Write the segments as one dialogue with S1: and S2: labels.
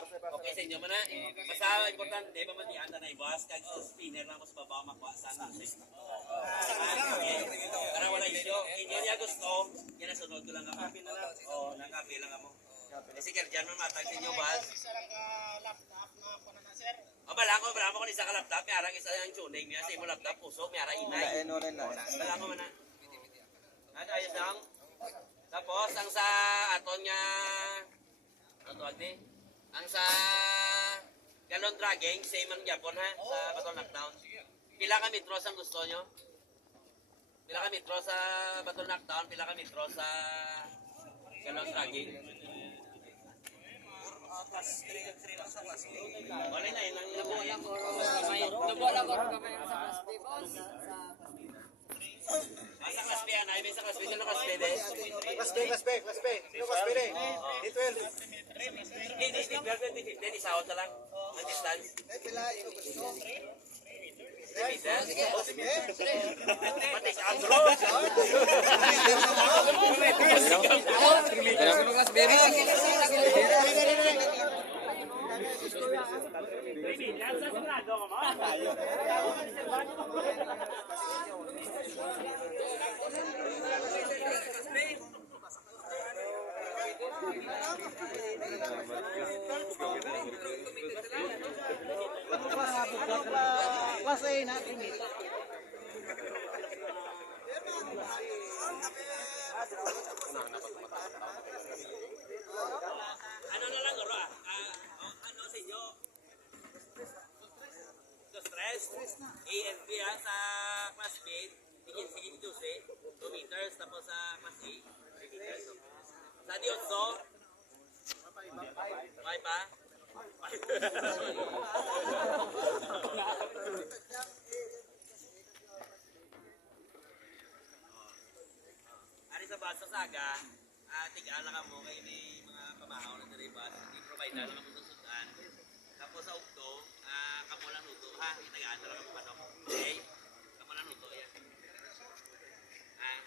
S1: laptop. Okay sa inyo man na. Basta importante, di ba matihan na iwas. Kag sa spinner na mo sa baba makuha sa. Okay. Para wala isyo. Inyo niya gusto, yan ang sunod ko lang ako. Oo, nakapi lang ako. Kasi kaya man matag sa inyo ba? O bala ko, bala mo ko isa ka laptop, may arang isa ang tuning niya sa imo laptop, puso, may arang inay.
S2: Ano rin na.
S1: Bala ko man na. Ano, ayos lang. Tapos, ang sa aton nga, ano tawag ni? Ang sa galon dragging, same ang Japon ha, sa Baton Knockdown. Pila ka metros ang gusto nyo? Pila ka metro sa Baton Knockdown, pila ka metro sa galon dragging. Wala na yun ang labo yan.
S3: Nubo lang ko kami sa class D boss.
S1: Sa ano? Ay, sa class B, sino B, de?
S2: B, class B. Sino B rin? D12.
S1: Hindi, hindi, hindi, pero 2015, isaot na lang. Ang distance. Pati sa agro.
S2: Class A na.
S1: Ano na lang, Oro, ah? Oh, ano sa inyo? So, stress. A ah, sa class B, higit, higit 12, 2 meters, tapos sa class A, 3 meters. Sa Diotso, 5 pa? Ari sa basa saga, ah, tigaan lang mo kay ni mga pamahaw na diri bas, i-provide na lang mo susudan. Tapos sa ugto, ah, kamo lang luto ha, itagaan lang mo manok. Okay? Kamo lang luto yan. Ah.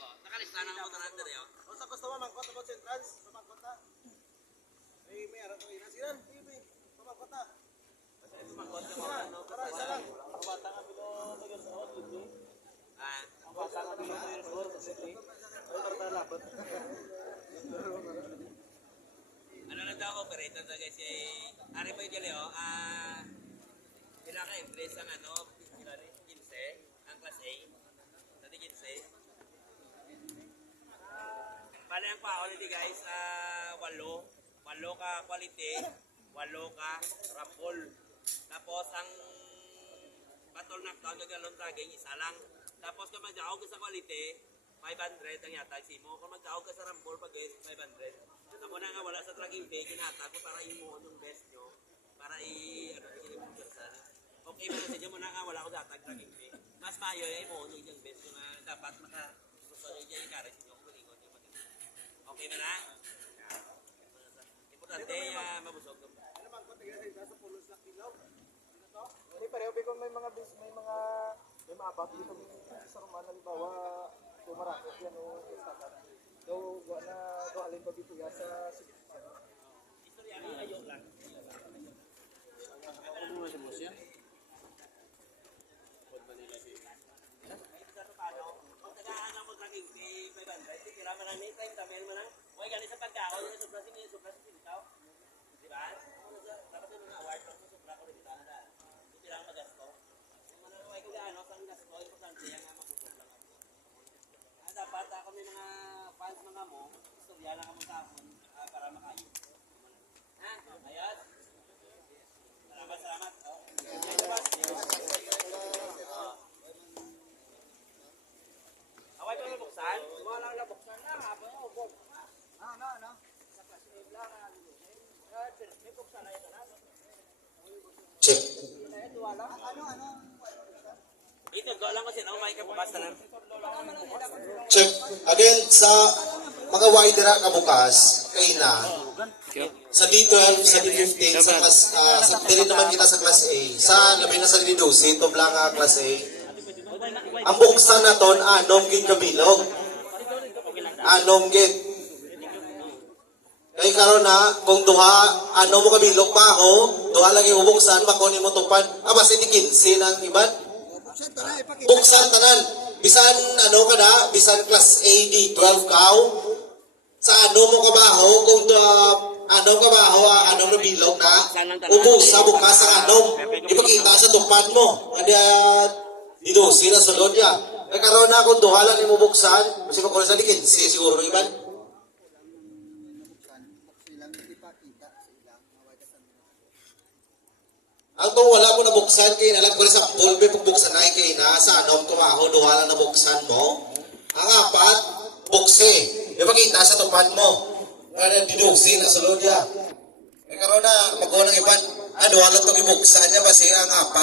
S1: Oh, nakalista na mo tanan diri oh.
S2: O sa gusto mo, mangkot ako sa entrance. Pamangkot na. May may arap ko inasiran. TV. Pamangkot na.
S1: Mangkot ka mo ano,
S2: Para isa lang.
S1: ah, ano na daw operator sa guys eh, ari pa yung oh, ah, pila ka empresa ang ano, pila rin, 15, ang class A, dati 15. Bale ang quality guys, ah, walo, walo ka quality, walo ka rapol. Tapos ang batol knockdown ng galon traging isa lang. Tapos kung magdaog ka sa quality, 500 ang yatag simo. Kung magdaog ka sa rampol pag guys, 500. Ako na nga wala sa tracking pay, kinatag ko para imuon yung best nyo. Para i, ano, i Okay ba sa mo na nga wala ko datag tracking pay. Mas mayo ay imuon yung best nyo nga dapat maka gusto nyo dyan yung kares nyo kung malingon nyo maganda. Okay ba na? Importante, uh, mabusog.
S2: Ano mangkot na sa pulos na kilaw. Hindi pareho bigong may mga may mga may mga abak dito sa dito ya sa.
S1: Istorya ni ayo lang. Kung tagaan ang magkaging pay 500, titira man namin, time tamel mo na. Huwag galing sa pagkaon, yung sobra sini, sobra sa sinitaw. Di ba? Dapat yun nga, award pag sobra ko rin kita na dahil. Titira ang magasto. Ano, huwag gaano, sa gasto, importante yan nga mabusog lang ako. Ah, dapat ako may mga mo, istorya lang ako sa akin ah, para makayo. Ha? Ayos? Salamat, salamat. Oh. Away pa nabuksan? Wala lang nabuksan na. Habang yung ubod.
S2: Ah, no, no.
S1: Ito, go lang kasi na umay ka bukas na lang.
S4: Check. Again, sa mga widera ka bukas, kay na, sa D12, sa D15, sa class, ah, sa, dili naman kita sa class A, sa labi na sa D12, ito lang nga class A. Ang buksan na ton, anom gid kabilog. Anom gid. Kay karon na kung duha ano mo kabilog pa ako, duha lang yung ubuksan makunin mo tupan. Ah basta di 15 nang iban. Buksan tanan. Bisan ano ka na, bisan class A di 12 kaw. Sa ano mo kabaho kung to ano kabaho ah, ano na bilog na ubos sa bukas sa anom. Ipakita sa tupan mo. Ada dito sila sa loob niya. Nagkaroon na akong duha lang yung bubuksan. Kasi kung sa di 15 siguro ng iban. Ang to wala mo nabuksan kay alam ko rin sa pulbe pagbuksan ay kay na sa anom tumaho duha lang nabuksan mo. Ang apat bukse. Di ba sa tupan mo? Ano dinuksi na sulod ya. Eh karon na magkuha ng iban. Ano wala tong ibuksan niya basi ang apat